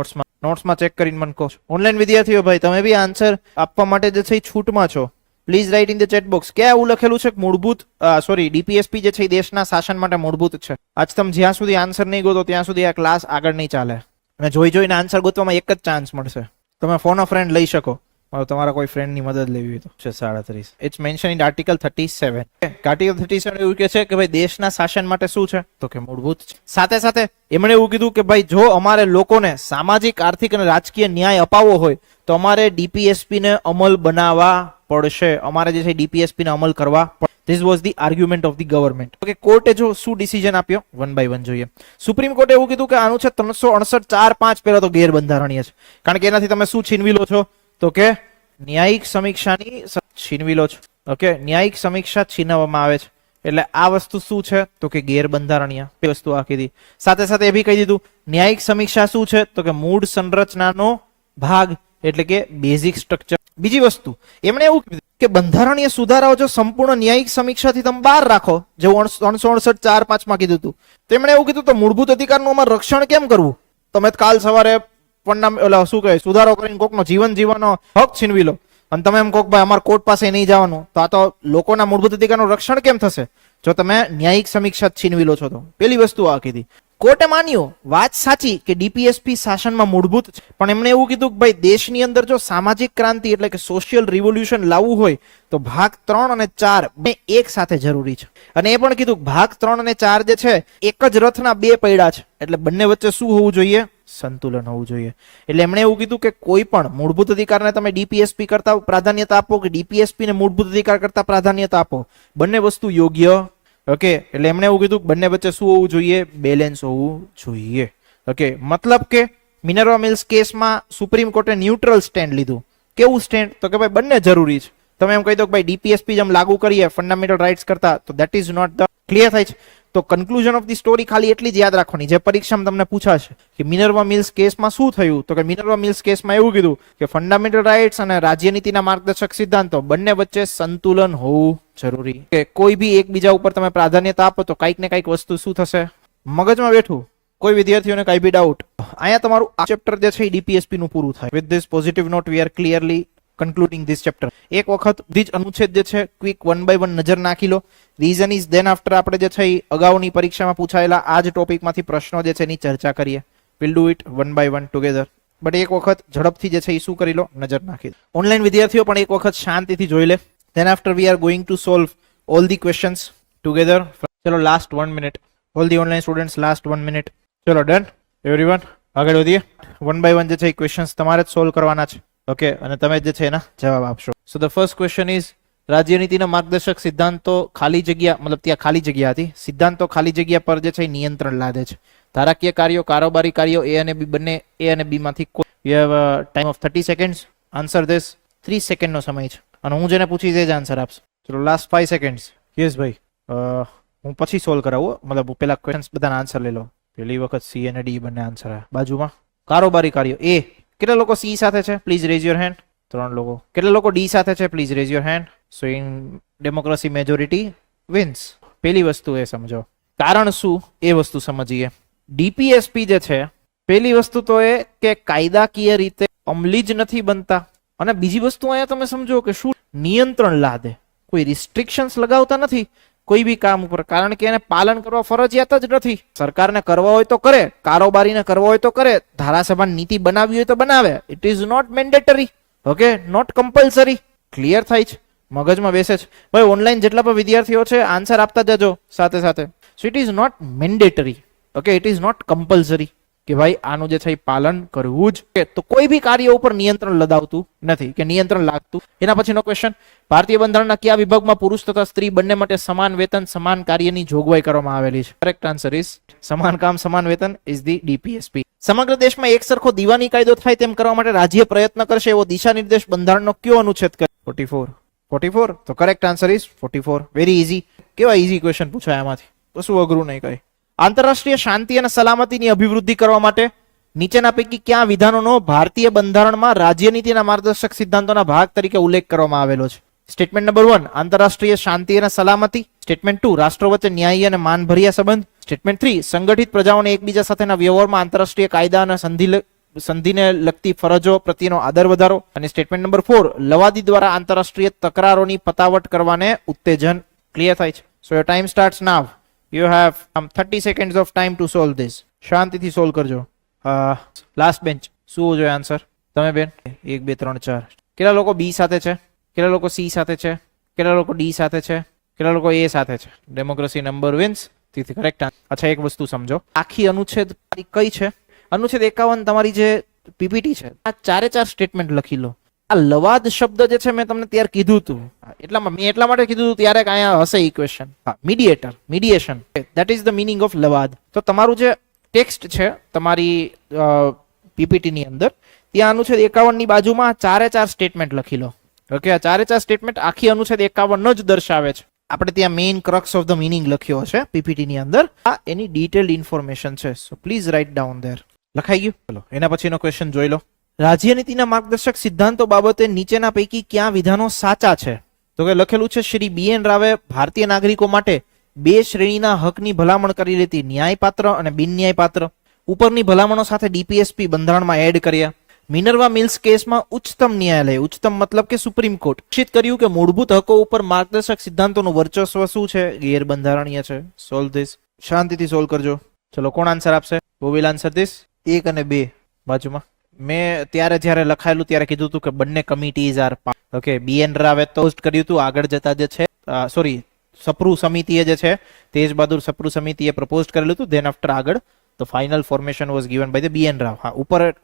નોટ્સમાં ચેક કરીને મને કહો. ઓનલાઈન વિદ્યાર્થીઓ ભાઈ તમે બી આન્સર આપવા માટે જે છે એ છૂટમાં છો. Please write in the chat box. ક્યાં એવું લખેલું છે કે મૂળભૂત ડીપીએસપી જે છે એ દેશના શાસન માટે મૂળભૂત છે? આજ તમે જ્યાં સુધી આન્સર નહીં ગોતો ત્યાં સુધી આ ક્લાસ આગળ નહીં ચાલે. અને જોઈને આન્સર ગોતવામાં એક જ ચાન્સ મળશે. તમે ફોન ઓફ ફ્રેન્ડ લઈ શકો. તમારા કોઈ ફ્રેન્ડની મદદ લેવી હોય તો 37. It's mention in article 37. Article 37 એવું કહે છે કે ભાઈ દેશના શાસન માટે શું છે તો કે મૂળભૂત છે. સાથે સાથે એમણે એવું કીધું કે ભાઈ જો અમારે લોકોને સામાજિક, આર્થિક અને રાજકીય ન્યાય અપાવવો હોય તો અમારે ડીપીએસપી ને અમલ બનાવવા પડશે. અમારે જે છે ડીપીએસપી ને અમલ કરવા પડશે. This was the argument of the government. Okay, કોર્ટે જો શું ડિસિઝન આપ્યો વન બાય વન જોઈએ. સુપ્રીમ કોર્ટે એવું કીધું કે આનું છે 368(4)(5) પહેલા તો ગેરબંધારણીય છે. કારણ કે એનાથી તમે શું છીનવી લો છો તો કે ન્યાયિક સમીક્ષાની છીનવી લો છો. ઓકે, ન્યાયિક સમીક્ષા છીનવવામાં આવે છે એટલે આ વસ્તુ શું છે તો કે ગેરબંધારણીય. બે વસ્તુ આ કીધી. સાથે સાથે એ બી કહી દીધું ન્યાયિક સમીક્ષા શું છે તો કે મૂળ સંરચનાનો ભાગ એટલે કે બેઝિક સ્ટ્રક્ચર. બીજી વસ્તુ એમણે એવું કીધું કે બંધારણીય સુધારાઓ જો સંપૂર્ણ ન્યાયિક સમીક્ષાથી તમે બહાર રાખો, જેવું 368(4)(5) કીધું હતું, તેમણે એવું કીધું તો મૂળભૂત અધિકારનું અમારે રક્ષણ કેમ કરવું? તમે કાલ સવારે શું કહે સુધારો કરીને કોકનો જીવન જીવવાનો હક છીનવી લો અને તમે એમ કહો ભાઈ અમારે કોર્ટ પાસે નહીં જવાનું, તો આ તો લોકોના મૂળભૂત અધિકારનું રક્ષણ કેમ થશે જો તમે ન્યાયિક સમીક્ષા છીનવી લો છો તો? પેલી વસ્તુ આ કીધી. કોર્ટે માન્યું વાત સાચી કે ડીપીએસપી શાસનમાં મૂળભૂત છે, પણ એમણે એવું કીધું કે ભાઈ દેશની અંદર જો સામાજિક ક્રાંતિ એટલે કે સોશિયલ રિવોલ્યુશન લાવવું હોય તો ભાગ 3 અને 4 બે એક સાથે જરૂરી છે. અને એ પણ કીધું ભાગ 3 અને 4 જે છે એક જ રથના બે પૈડા છે એટલે બંને વચ્ચે શું હોવું જોઈએ? સંતુલન હોવું જોઈએ. એટલે એમણે એવું કીધું કે કોઈ પણ મૂળભૂત અધિકારને તમે ડીપીએસપી કરતા પ્રાધાન્યતા આપો કે ડીપીએસપી ને મૂળભૂત અધિકાર કરતા પ્રાધાન્યતા આપો, બંને વસ્તુ યોગ્ય. ઓકે, એટલે એમણે એવું કીધું બંને વચ્ચે શું હોવું જોઈએ? બેલેન્સ હોવું જોઈએ. ઓકે, મતલબ કે મિનર્વા મિલ્સ કેસમાં સુપ્રીમ કોર્ટે ન્યુટ્રલ સ્ટેન્ડ લીધું. કેવું સ્ટેન્ડ તો કે ભાઈ બંને જરૂરી છે. તમે એમ કહી દો કે ભાઈ ડીપીએસપી જેમ લાગુ કરીએ ફંડામેન્ટલ રાઇટ્સ કરતા તો that is not the clear થાય છે. તો તો કન્ક્લુઝન ઓફ ધી સ્ટોરી ખાલી એટલી જ યાદ રાખવાની જે પરીક્ષામાં તમને પૂછાશે કે મિનર્વા મિલ્સ કેસમાં શું થયું. તો કે મિનર્વા મિલ્સ કેસમાં એવું કીધું કે ફંડામેન્ટલ રાઇટ્સ અને રાજ્યનીતિના માર્ગદર્શક સિદ્ધાંતો બંને વચ્ચે સંતુલન હોવું જરૂરી. કે કોઈ બી એકબીજા ઉપર તમે પ્રાધાન્યતા આપો તો કઈક ને કઈક વસ્તુ શું થશે, મગજમાં બેઠું. કોઈ વિદ્યાર્થીઓને કઈ બી ડાઉટ? અહીંયા તમારું આ ચેપ્ટર જે છે એ ડીપીએસપી નું પૂરું થાય. With this positive note we are clearly concluding this chapter. એક વખત બધી જ અનુચ્છેદ જે છે ક્વિક 1 by 1 નજર નાખી લો. રીઝન ઇઝ ધેન આફ્ટર આપણે જે છે એ અગાઉની પરીક્ષામાં પૂછાયેલા આ જ ટોપિકમાંથી પ્રશ્નો જે છે એની ચર્ચા કરીએ. Will do it 1 by 1 together. But એક વખત ઝડપથી જે છે એ શું કરી લો, નજર નાખી દો. ઓનલાઈન વિદ્યાર્થીઓ પણ એક વખત શાંતિથી જોઈ લે. Then after we are going to solve all the questions together. ચલો last 1 minute. All the online students last 1 minute. ચલો ડન એવરીવન, આગળ વધીએ. 1 by 1 જે છે એ ક્વેશ્ચન્સ તમારે જ સોલ્વ કરવાના છે. ઓકે, અને તમે જે છે એના જવાબ આપશો. સો ધ ફર્સ્ટ ક્વેશ્ચન ઇઝ રાજ્યનીતિના માર્ગદર્શક સિદ્ધાંતો ખાલી જગ્યા, મતલબ ત્યાં ખાલી જગ્યા હતી, સિદ્ધાંતો ખાલી જગ્યા પર જે છે એ નિયંત્રણ લાદે છે. ધારાકીય કાર્યો, કારોબારી કાર્યો એ અને બી બંને એ અને બી માંથી કોઈ. You have time of 30 seconds. Answer this. 30 સેકન્ડનો સમય છે અને હું જેને પૂછી તે જ આન્સર આપશે. ચલો લાસ્ટ 5 સેકન્ડ્સ. યસ ભાઈ, હું પછી સોલ્વ કરાવું, મતલબ પેલા ક્વેશ્ચન્સ બધાના આન્સર લઈ લો. પેલી વખત સી અને ડી બંને આન્સર આવ્યા. બાજુમાં કારોબારી કાર્યો એ. કેટલા લોકો સી સાથે છે? Please rays your hand. 3 લોકો. કેટલા લોકો ડી સાથે છે? Please rays your hand. So in democracy majority wins. પેલી વસ્તુ એ સમજો, કારણ શું એ વસ્તુ સમજીએ. ડીપીએસપી જે છે, પેલી વસ્તુ તો એ કે કાયદાકીય રીતે અમલી જ નથી બનતા, અને બીજી વસ્તુ અહીંયા તમે સમજો કે શું નિયંત્રણ લાદે, કોઈ રિસ્ટ્રિક્શન્સ લગાવતા નથી કોઈ બી કામ ઉપર, કારણ કે એને પાલન કરવા ફરજિયાત જ નથી. સરકારને કરવા હોય તો કરે, કારોબારીને કરવા હોય તો કરે, ધારાસભાની નીતિ બનાવવી હોય તો બનાવે. It is not mandatory. Okay, not compulsory. Clear થાય છે, મગજમાં બેસે છે ભાઈ. ઓનલાઈન જેટલા પણ વિદ્યાર્થીઓ છે આન્સર આપતા જજો સાથે સાથે. So it is not mandatory. Okay, it is not compulsory કે ભાઈ આનું જે છે એ પાલન કરવું જ. તો કોઈ બી કાર્ય ઉપર નિયંત્રણ લદાવતું નથી કે નિયંત્રણ લાગતું. એના પછીનો ક્વેશ્ચન, ભારતીય બંધારણના કયા વિભાગમાં પુરુષ તથા સ્ત્રી બંને માટે સમાન વેતન સમાન કાર્યની જોગવાઈ કરવામાં આવેલી છે? કરેક્ટ આન્સર ઇઝ સમાન કામ સમાન વેતન ઇઝ ધી ડીપીએસપી. સમગ્ર દેશમાં એક સરખો દીવાની કાયદો થાય તેમ કરવા માટે રાજ્ય પ્રયત્ન કરશે એવો દિશા નિર્દેશ બંધારણનો કયો અનુચ્છેદ કરે? 44. 44. તો correct answer is 44. Very easy. કેવા ઇઝી ક્વેશ્ચન પૂછાય આમાંથી, કશું અઘરું નહીં કઈ. આંતરરાષ્ટ્રીય શાંતિ અને સલામતીની અભિવૃદ્ધિ કરવા માટે નીચેના પૈકી કયા વિધાનોનો ભારતીય બંધારણમાં રાજ્યનીતિના માર્ગદર્શક સિદ્ધાંતોના ભાગ તરીકે ઉલ્લેખ કરવામાં આવેલો છે? સ્ટેટમેન્ટ નંબર 1 આંતરરાષ્ટ્રીય શાંતિ અને સલામતી. સ્ટેટમેન્ટ 2 રાષ્ટ્રો વચ્ચે ન્યાયી અને માનભર્યા સંબંધ. સ્ટેટમેન્ટ 3 સંગઠિત પ્રજાઓને એકબીજા સાથેના વ્યવહારમાં આંતરરાષ્ટ્રીય કાયદા અને સંધિને લગતી ફરજો પ્રત્યેનો આદર વધારો. અને સ્ટેટમેન્ટ નંબર 4 લવાદી દ્વારા આંતરરાષ્ટ્રીય તકરારોની પતાવટ કરવાને ઉત્તેજન. ક્લિયર થાય છે? સો your time starts now. You have 30 seconds of time to solve this. શાંતિથી સોલ્વ કરજો. લાસ્ટ બેન્ચ શું હોવો જોઈએ આન્સર? તમે બેન 1 2 3 4. કેટલા લોકો બી સાથે છે? કેટલા લોકો સી સાથે છે? કેટલા લોકો ડી સાથે છે? કેટલા લોકો એ સાથે છે? Democracy number wins. તેથી કરેક્ટ. અચ્છા, એક વસ્તુ સમજો, આખી અનુચ્છેદ કઈ છે? અનુચ્છેદ 51 તમારી જે પીપીટી છે, આ 4 સ્ટેટમેન્ટ લખી લો. આ લવાદ શબ્દ જે છે મેં તમને ત્યારે કીધું હતું, મેં એટલા માટે કીધું હતું ત્યારે કે અહીંયા હશે equation. Mediator, mediation, that is the meaning of લવાદ. તો તમારું જે ટેક્સ્ટ છે તમારી પીપીટી ની અંદર, ત્યાં અનુચ્છેદ 51 ની બાજુમાં 4 સ્ટેટમેન્ટ લખી લો. ઓકે, આ 4 સ્ટેટમેન્ટ આખી અનુચ્છેદ 51 જ દર્શાવે છે. આપણે ત્યાં main crux of the meaning લખ્યો છે પીપીટી ની અંદર. આ એની ડિટેલ્ડ ઇન્ફોર્મેશન છે. So please write down there. લખાઈ ગયું? ચલો એના પછીનો ક્વેશ્ચન જોઈ લો. રાજ્યનીતિના માર્ગદર્શક સિદ્ધાંતો બાબતે નીચેના પૈકી કયા વિધાનો સાચા છે? તો કે લખેલું છે શ્રી BN રાવે ભારતીય નાગરિકો માટે 2 શ્રેણીના હકની ભલામણ કરી લેતી ન્યાયપાત્ર અને બિન ન્યાયપાત્ર. ઉપરની ભલામણો સાથે ડીપીએસપી બંધારણમાં એડ કર્યા. મિનર્વા મિલ્સ કેસમાં ઉચ્ચતમ ન્યાયાલય, ઉચ્ચતમ મતલબ કે સુપ્રીમ કોર્ટ, નિશ્ચિત કર્યું કે મૂળભૂત હકો ઉપર માર્ગદર્શક સિદ્ધાંતોનું વર્ચસ્વ શું છે? ગેરબંધારણીય છે. Solve this. શાંતિથી સોલ્વ કરજો. ચલો કોણ આન્સર આપશે? Who will answer this? 1 અને 2 બાજુમાં. મેં ત્યારે જ્યારે લખાયેલું ત્યારે કીધું હતું કે બંને કમિટીઝ આર ઓકે. BN રાવે પોસ્ટ કર્યું હતું. આગળ જતા જે છે સપ્રુ સમિતિએ જે છે, તેજ બહાદુર સપ્રુ સમિતિએ પ્રપોઝ કરેલું હતું. ધેન આફ્ટર આગળ the final formation was given by the BN Rao. હા,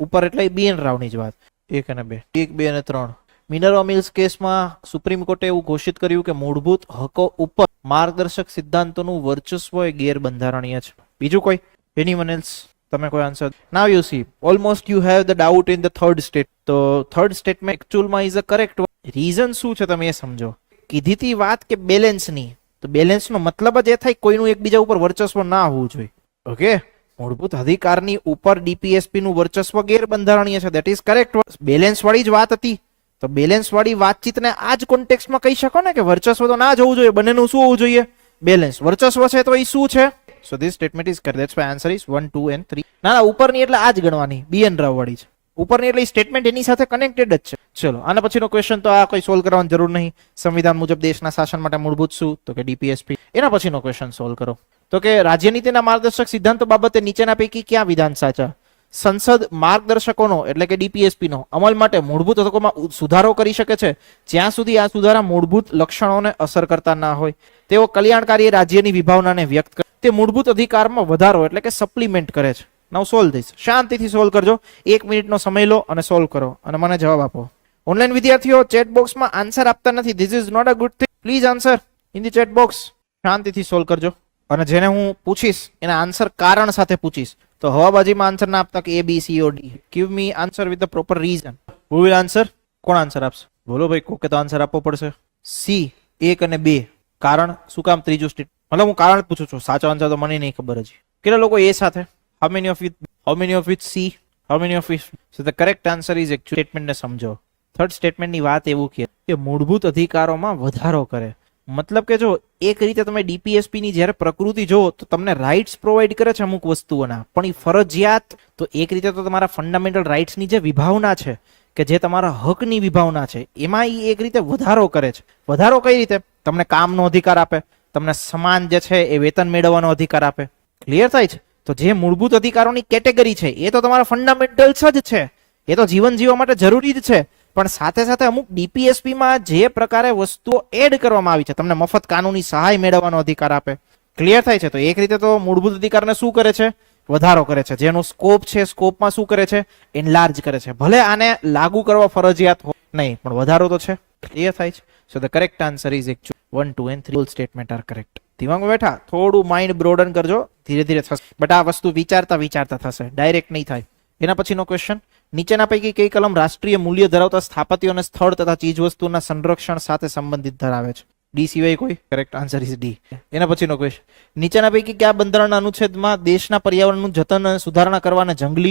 ઉપર એટલે BN રાવની જ વાત. 1 અને 2. 1 2 અને 3. મિનર્વા મિલ્સ કેસમાં સુપ્રીમ કોર્ટે એવું ઘોષિત કર્યું કે મૂળભૂત હકો ઉપર માર્ગદર્શક સિદ્ધાંતોનું વર્ચસ્વ એ ગેરબંધારણીય છે. બીજું કોઈ? Anyone else? તમે કોઈ answer? Now you see almost you have the doubt in the third state. તો થર્ડ સ્ટેટમેન્ટ એકચ્યુઅલમાં ઇઝ અ કરેક્ટ. રીઝન શું છે તમે એ સમજો. કીધી હતી વાત કે બેલેન્સની, તો બેલેન્સનો મતલબ જ એ થાય કોઈનું એકબીજા ઉપર વર્ચસ્વ ના હોવું જોઈએ. ઓકે, મૂળભૂત અધિકારની ઉપર ડીપીએસપી નું વર્ચસ્વ ગેરબંધારણીય છે. That is correct. બેલેન્સ વાળી જ વાત હતી, તો બેલેન્સ વાળી વાતચીતને આ જ કોન્ટેક્સ્ટમાં કહી શકો ને કે વર્ચસ્વ તો ના જ હોવું જોઈએ, બંનેનું શું હોવું જોઈએ? બેલેન્સ. વર્ચસ્વ છે તો એ શું છે? So this statement is correct. That's why answer is 1 2 and 3. ના ઉપરની એટલે આ જ ગણવાની, બી એન રાવ વાળી છે. ઉપરની એટલે સ્ટેટમેન્ટ એની સાથે કનેક્ટેડ જ છે. ચલો આના પછીનો ક્વેશ્ચન તો આ કોઈ સોલ્વ કરવાની જરૂર નહીં. સંવિધાન મુજબ દેશના શાસન માટે મૂળભૂત શું? તો કે ડીપીએસપી. એના પછીનો ક્વેશ્ચન સોલ્વ કરો. તો કે રાજ્ય નીતિના માર્ગદર્શક સિદ્ધાંતો બાબતે નીચેના પૈકી ક્યાં વિધાન સાચા? સંસદ માર્ગદર્શકોનો એટલે કે ડીપીએસપી નો અમલ માટે મૂળભૂત હકોમાં સુધારો કરી શકે છે જ્યાં સુધી આ સુધારા મૂળભૂત લક્ષણોને અસર કરતા ના હોય. તેઓ કલ્યાણકારી રાજ્યની વિભાવનાને વ્યક્ત કરે. તે મૂળભૂત અધિકારમાં વધારો એટલે કે સપ્લિમેન્ટ કરે છે. નાઉ સોલ્વ ધીસ. શાંતિથી સોલ્વ કરજો. 1 મિનિટનો સમય લો અને સોલ્વ કરો અને મને જવાબ આપો. ઓનલાઈન વિદ્યાર્થીઓ ચેટ બોક્સમાં આન્સર આપતા નથી. This is not a good thing. Please answer in the chat box. શાંતિથી સોલ્વ કરજો અને જેને હું પૂછીશ એના આન્સર કારણ સાથે પૂછીશ. તો હવાબાજીમાં આન્સર ના આપતા કે A B C or D. Give me answer with the proper reason. Who will answer? કોણ આન્સર આપશે? બોલો ભાઈ, કોકે તો આન્સર આપવો પડશે. C 1 અને 2. કારણ શું કામ ત્રીજું સ્ટેટ? મતલબ હું કારણ પૂછું છું, સાચો આન્સર તો મને નહીં ખબર હજી. કેટલા લોકો A સાથે? How many of you C? How many of you? So the correct answer is actually statement ને સમજો. થર્ડ સ્ટેટમેન્ટની વાત એવું કે મૂળભૂત અધિકારોમાં વધારો કરે. મતલબ કે જો એક રીતે તમે ડીપીએસપી ની જ્યારે પ્રકૃતિ જો તો તમને રાઇટ્સ પ્રોવાઈડ કરે છે અમુક વસ્તુઓના, પણ એ ફરજિયાત તો એક રીતે તો તમારા ફંડામેન્ટલ રાઇટ્સની જે વિભાવના છે કે જે તમારા હકની વિભાવના છે એમાં એ એક રીતે વધારો કરે છે. વધારો કઈ રીતે? તમને કામનો અધિકાર આપે, તમને સમાન જે છે એ વેતન મેળવવાનો અધિકાર આપે. ક્લિયર થાય છે? તો જે મૂળભૂત અધિકારોની કેટેગરી છે એ તો તમારા ફંડામેન્ટલ્સ જ છે, એ તો જીવન જીવવા માટે જરૂરી જ છે. પણ સાથે સાથે અમુક ડીપીએસપી માં જે પ્રકારે વસ્તુઓ એડ કરવામાં આવી છે, તમને મફત કાનૂની સહાય મેળવવાનો અધિકાર આપે. ક્લિયર થાય છે? તો એક રીતે તો મૂળભૂત અધિકારને શું કરે છે? વધારો કરે છે. જેનો સ્કોપ છે સ્કોપમાં શું કરે છે? એનલાર્જ કરે છે. ભલે આને લાગુ કરવા ફરજિયાત હોય નહીં, પણ વધારો તો છે. ક્લિયર થાય છે? So the correct answer is actually 1 2 and 3 all statement are correct. દિમાગમાં બેઠા થોડું માઇન્ડ બ્રોડન કરજો, ધીરે ધીરે થશે. બટ આ વસ્તુ વિચારતા વિચારતા થશે, ડાયરેક્ટ નહીં થાય. એના પછીનો ક્વેશ્ચન, નીચેના પૈકી કઈ કલમ રાષ્ટ્રીય મૂલ્ય ધરાવતા સ્થાપત્યો અને સ્થળ તથા ચીજવસ્તુના સંરક્ષણ સાથે સંબંધિત ધરાવે છે? ડી સિવાય કોઈ? Correct answer is D. એના પછીનો ક્વેશ્ચન, નીચેના પૈકી કયા બંધારણના અનુચ્છેદમાં દેશના પર્યાવરણનું જતન અને સુધારણા કરવાના જંગલ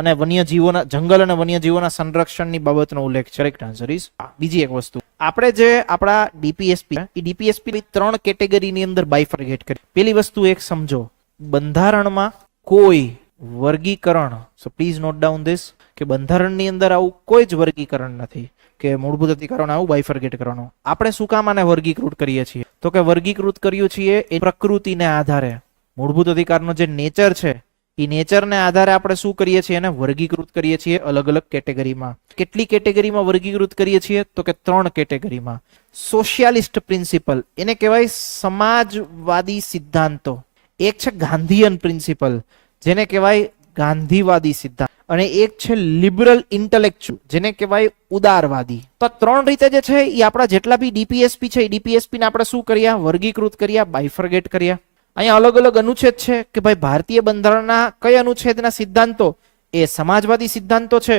અને વન્યજીવોના સંરક્ષણની બાબતનો ઉલ્લેખ છે? Correct answer is. બીજી એક વસ્તુ, આપણે જે આપણા ડીપીએસપી 3 કેટેગરીની અંદર બાયફર્ગેટ કરી. પેલી વસ્તુ એક સમજો, બંધારણમાં કોઈ વર્ગીકરણ, so please note down this, કે બંધારણની અંદર આવું કોઈ જ વર્ગીકરણ નથી કે મૂળભૂત અધિકારોને આવું બાયફર્ગેટ કરવાનો. આપણે શું કામ આને વર્ગીકૃત કરીએ છીએ? તો કે વર્ગીકૃત કર્યું છીએ એ પ્રકૃતિને આધારે. મૂળભૂત અધિકારનો જે નેચર છે એ નેચરને આધારે આપણે શું કરીએ છીએ? એને વર્ગીકૃત કરીએ છીએ અલગ અલગ કેટેગરીમાં. કેટલી કેટેગરીમાં વર્ગીકૃત કરીએ છીએ? તો કે 3 કેટેગરીમાં. સોશિયાલિસ્ટ પ્રિન્સિપલ, એને કહેવાય સમાજવાદી સિદ્ધાંતો. એક છે ગાંધીયન પ્રિન્સિપલ, જેને કહેવાય ગાંધીવાદી સિદ્ધાંત, અને એક છે લિબરલ ઇન્ટેલેક્ચ્યુઅલ, જેને કહેવાય ઉદારવાદી. તો 3 રીતે જે છે એ આપણા જેટલા બી ડીપીએસપી છે એ ડીપીએસપી ને આપણે શું કર્યા? વર્ગીકૃત કર્યા, બાયફર્ગેટ કર્યા. અહીંયા અલગ અલગ અનુચ્છેદ છે કે ભાઈ ભારતીય બંધારણના કઈ અનુચ્છેદના સિદ્ધાંતો એ સમાજવાદી સિદ્ધાંતો છે,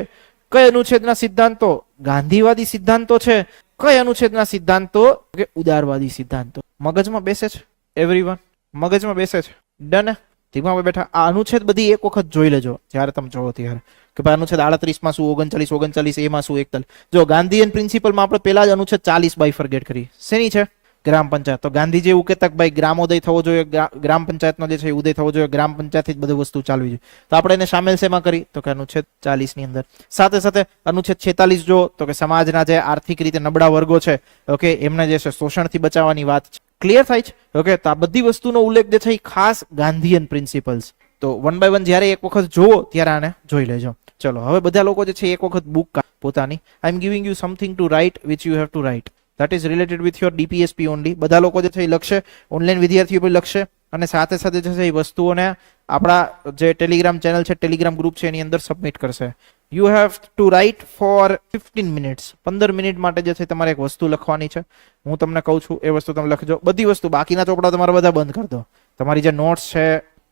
કઈ અનુચ્છેદના સિદ્ધાંતો ગાંધીવાદી સિદ્ધાંતો છે, કઈ અનુચ્છેદના સિદ્ધાંતો કે ઉદારવાદી સિદ્ધાંતો. મગજમાં બેસે છે? એવરીવન મગજમાં બેસે છે? ડન. ધીમા બેઠા આ અનુચ્છેદ બધી એક વખત જોઈ લેજો જ્યારે તમે જોવો ત્યારે કે ભાઈ અનુચ્છેદ 38 માં શું, 39 એમાં શું, 41. જો ગાંધીયન પ્રિન્સિપલમાં આપણે પેલા જ અનુચ્છેદ 40 બાયફર્ગેટ કરી. શેની છે? ગ્રામ પંચાયત. તો ગાંધીજી એવું કહેતા કે ભાઈ ગ્રામોદય થવો જોઈએ, ગ્રામ પંચાયતનો જે છે ઉદય થવો જોઈએ, ગ્રામ પંચાયતથી જ બધી વસ્તુ ચાલવી જોઈએ. તો આપણે એને સામેલ શેમાં કરી? તો કે અનુચ્છેદ 40 ની અંદર. સાથે સાથે અનુચ્છેદ 46 જો તો કે સમાજના જે આર્થિક રીતે નબળા વર્ગો છે, ઓકે, એમને જે છે શોષણથી બચાવવાની વાત છે. ક્લિયર થાય છે? ઓકે, તો આ બધી વસ્તુનો ઉલ્લેખ જે છે એ ખાસ ગાંધીયન પ્રિન્સિપલ્સ. તો 1 by 1 જ્યારે એક વખત જોવો ત્યારે આને જોઈ લેજો. ચલો હવે બધા લોકો જે છે એક વખત બુક પોતાની, I am giving you something to write which you have to write. that is related with your DPSP only. બધા લોકો જે છે એ લખશે, ઓનલાઈન વિદ્યાર્થીઓ પણ લખશે, અને સાથે સાથે જે છે એ વસ્તુઓને આપણા જે ટેલિગ્રામ ચેનલ છે, ટેલિગ્રામ ગ્રુપ છે એની અંદર સબમિટ કરશે. You have to write for 15 minutes. 15 minute માટે જે છે તમારે એક વસ્તુ લખવાની છે. હું તમને કહું છું એ વસ્તુ તમે લખજો. બધી વસ્તુ, બાકીના ચોપડા તમારે બધા બંધ કરી દો. તમારી જે નોટ્સ છે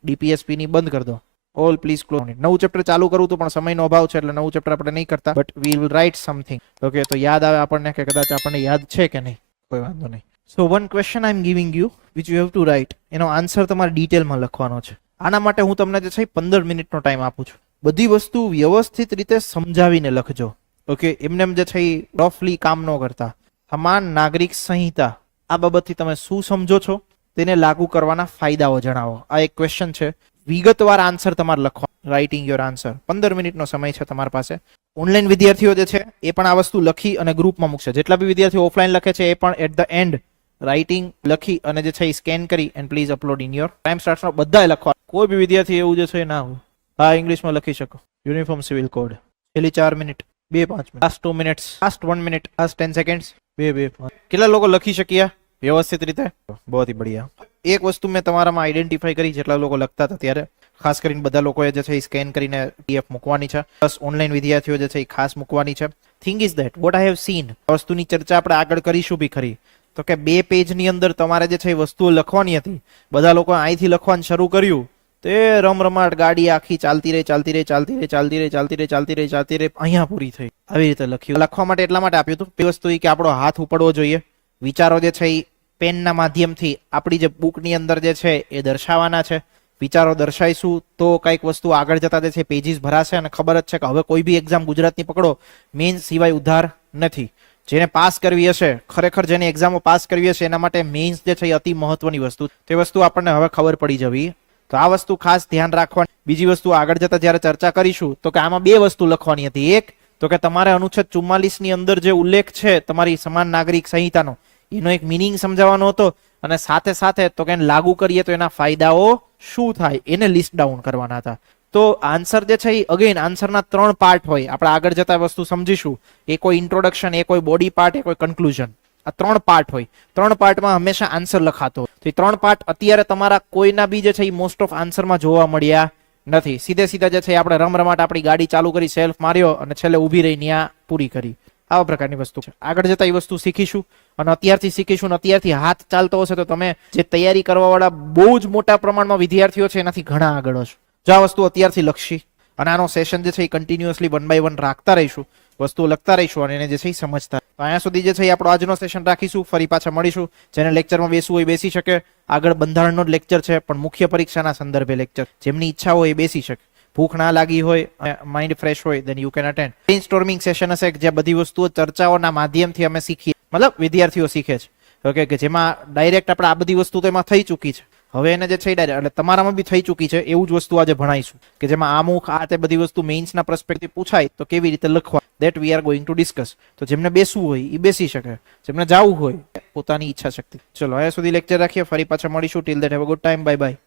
ડીપીએસપી ની બંધ કરી દો. All please close. નવું ચેપ્ટર ચાલુ કરું તો પણ સમયનો અભાવ છે એટલે નવું ચેપ્ટર આપણે નહીં કરતા, but we will right something. Okay, તો યાદ આવે આપણને કે કદાચ આપણને યાદ છે કે નહીં, કોઈ વાંધો નહીં. So one question I am giving you which you have to write. એનો આન્સર તમારે ડિટેલમાં લખવાનો છે. આના માટે હું તમને જે છે 15 મિનિટનો ટાઈમ આપું છું. બધી વસ્તુ વ્યવસ્થિત રીતે સમજાવીને લખજો. ઓકે, એમને એમ જે છે રફલી કામ ન કરતા. સમાન નાગરિક સંહિતા આ બાબતથી તમે શું સમજો છો, તેને લાગુ કરવાના ફાયદાઓ જણાવો. આ એક ક્વેશ્ચન છે. વિગતવાર આન્સર તમારે લખવા. Writing your answer. 15 મિનિટનો સમય છે તમારી પાસે. ઓનલાઈન વિદ્યાર્થીઓ જે છે એ પણ આ વસ્તુ લખી અને ગ્રુપમાં મૂકશે. જેટલા બી વિદ્યાર્થીઓ ઓફલાઈન લખે છે એ પણ એટ ધ એન્ડ રાઇટિંગ લખી અને જે છે એ સ્કેન કરી and please upload in your time start. બધાએ લખવા. કોઈ બી વિદ્યાર્થી એવું જે છે ના હોય. હા, ઇંગ્લિશમાં લખી શકો. Uniform civil code. છેલ્લી 4 minute, 2-5 minute, last 2 minutes, last 1 minute, last 10 seconds, 2-5. કેટલા લોકો લખી શક્યા વ્યવસ્થિત રીતે? બહુ જ બઢિયા. એક વસ્તુ મેં તમારામાં આઈડેન્ટિફાઈ કરી, જેટલા લોકો લખતા હતા ત્યારે ખાસ કરીને બધા લોકોએ જે છે એ સ્કેન કરીને પીડીએફ મૂકવાની છે. પ્લસ ઓનલાઈન વિદ્યાર્થીઓ જે છે એ ખાસ મૂકવાની છે. Thing is that what I have seen, વસ્તુની ચર્ચા આપણે આગળ કરીશું બી ખરી, તો કે 2 પેજની અંદર તમારે જે છે એ વસ્તુઓ લખવાની હતી. બધા લોકો અહીંથી લખવાનું શરૂ કર્યું તે રમરમાટ ગાડી આખી ચાલતી રહી ચાલતી રહી ચાલતી રહી ચાલતી રહી ચાલતી રહી ચાલતી રહી ચાલતી રહી અહીંયા પૂરી થઈ. આવી રીતે લખ્યું. લખવા માટે એટલા માટે આપ્યું હતું. એ વસ્તુ કે આપણો હાથ ઉપડવો જોઈએ. વિચારો જે છે એ પેનના માધ્યમથી આપણી જે બુકની અંદર જે છે એ દર્શાવવાના છે. વિચારો દર્શાવીશું તો કંઈક વસ્તુ આગળ જતા જે છે પેજીસ ભરાશે. અને ખબર જ છે કે હવે કોઈ બી એક્ઝામ ગુજરાતની પકડો, મેઇન્સ સિવાય ઉધાર નથી. જેને પાસ કરવી હશે, ખરેખર જેને એક્ઝામો પાસ કરવી હશે એના માટે મેઇન્સ જે છે એ અતિ મહત્વની વસ્તુ. તે વસ્તુ આપણને હવે ખબર પડી જવી. તો આ વસ્તુ ખાસ ધ્યાન રાખવાની. બીજી વસ્તુ આગળ જતા જ્યારે ચર્ચા કરીશું તો કે આમાં 2 વસ્તુ લખવાની હતી. એક તો કે તમારે અનુચ્છેદ 44 ની અંદર જે ઉલ્લેખ છે તમારી સમાન નાગરિક સંહિતાનો, એનો એક મિનિંગ સમજાવવાનો હતો. અને સાથે સાથે તો કે લાગુ કરીએ તો એના ફાયદાઓ શું થાય એને લિસ્ટ ડાઉન કરવાના હતા. તો આન્સર જે છે એ અગેન આન્સરના 3 પાર્ટ હોય. આપણે આગળ જતા વસ્તુ સમજીશું. એ કોઈ ઇન્ટ્રોડક્શન, એ કોઈ બોડી પાર્ટ, એ કોઈ કન્ક્લુઝન. આ 3 પાર્ટ હોય. 3 પાર્ટમાં હંમેશા આન્સર લખાતો. તો એ 3 પાર્ટ અત્યારે તમારા કોઈના બી જે છે એ મોસ્ટ ઓફ આન્સરમાં જોવા મળ્યા નથી. સીધે સીધા જે છે આપણે રમરમાટ આપણી ગાડી ચાલુ કરી, સેલ્ફ માર્યો અને છેલ્લે ઊભી રહી ન્યા પૂરી કરી. આવા પ્રકારની વસ્તુ છે. આગળ જતા એ વસ્તુ શીખીશું અને અત્યારથી શીખીશું. અત્યારથી હાથ ચાલતો હશે તો તમે જે તૈયારી કરવા વાળા બહુ જ મોટા પ્રમાણમાં વિદ્યાર્થીઓ છે એનાથી ઘણા આગળ હશો. જો આ વસ્તુ અત્યારથી લખશી અને આનો સેશન જે છે એ કન્ટિન્યુઅસલી 1 બાય 1 રાખતા રહીશું, વસ્તુઓ લખતા રહીશું અને એને જે છે એ સમજતા. તો અહીંયા સુધી જે છે એ આપણો આજનો સેશન રાખીશું. ફરી પાછા મળીશું. જેને લેક્ચરમાં બેસવું હોય બેસી શકે. આગળ બંધારણનો જ લેક્ચર છે પણ મુખ્ય પરીક્ષાના સંદર્ભે લેક્ચર. જેમની ઈચ્છા હોય એ બેસી શકે. ભૂખ ના લાગી હોય, માઇન્ડ ફ્રેશ હોય, then you can attend. Brainstorming session હશે જે બધી વસ્તુઓ ચર્ચાઓના માધ્યમથી અમે શીખીએ, મતલબ વિદ્યાર્થીઓ શીખે છે. ઓકે, કે જેમાં ડાયરેક્ટ આપણે આ બધી વસ્તુ તો એમાં થઈ ચૂકી છે. હવે એને જે છે ડાયરેક્ટ એટલે તમારામાં બી થઈ ચૂકી છે એવું જ વસ્તુ આજે ભણાઈશું. કે જેમાં આમુખ આ તે બધી વસ્તુ મેઇન્સના પરસ્પેક્ટિવ પૂછાય તો કેવી રીતે લખવા, that we are going to discuss. તો જેમને બેસવું હોય એ બેસી શકે, જેમને જવું હોય પોતાની ઈચ્છા શક્તિ. ચલો અહીંયા સુધી લેક્ચર રાખીએ. ફરી પાછા મળીશું. Till that have a good time. Bye by.